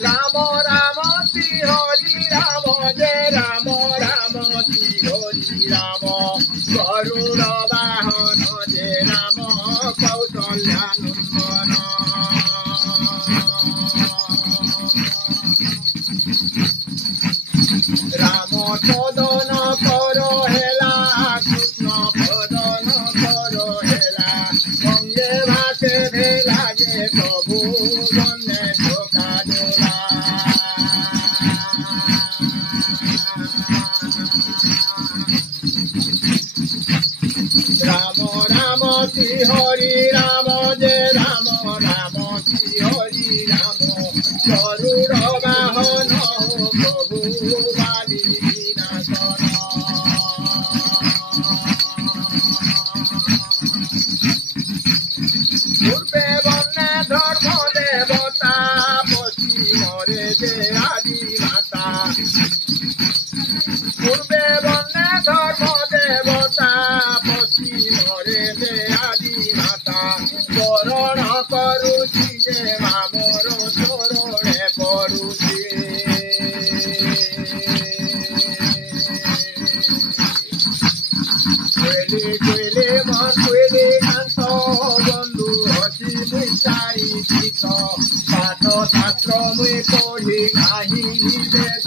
রাম রাম শ্রী হরি রাম জয় রাম রাম শ্রী হরি রাম গরুড় বাহন জয় রাম কৌশল্যানন্দন রাম সদন কর হেলা কৃষ্ণ ভজন কর হেলা সঙ্গে ভাসে ভেলা যে প্রভু বন্যে ঢোকা দোলা রাম রাম শ্রী হরি রাম জয় রাম রাম শ্রী হরি রাম গরুড় বাহন প্রভু বালি বিনাশন পূর্বে বন্যে ধর্ম দেবতা পশ্চিমরে যে আদি মাতা পূর্বে বন্যে ধর্ম দেবতা পশ্চিমরে যে আদি মাতা বরণ করুছি যে মামর চরণে পড়ুছি কেলে মন কেলে কান্ত বন্ধু হসি মুই চাই পাঠ শাস্ত্র মুই পঢ়ি নাহি বেদ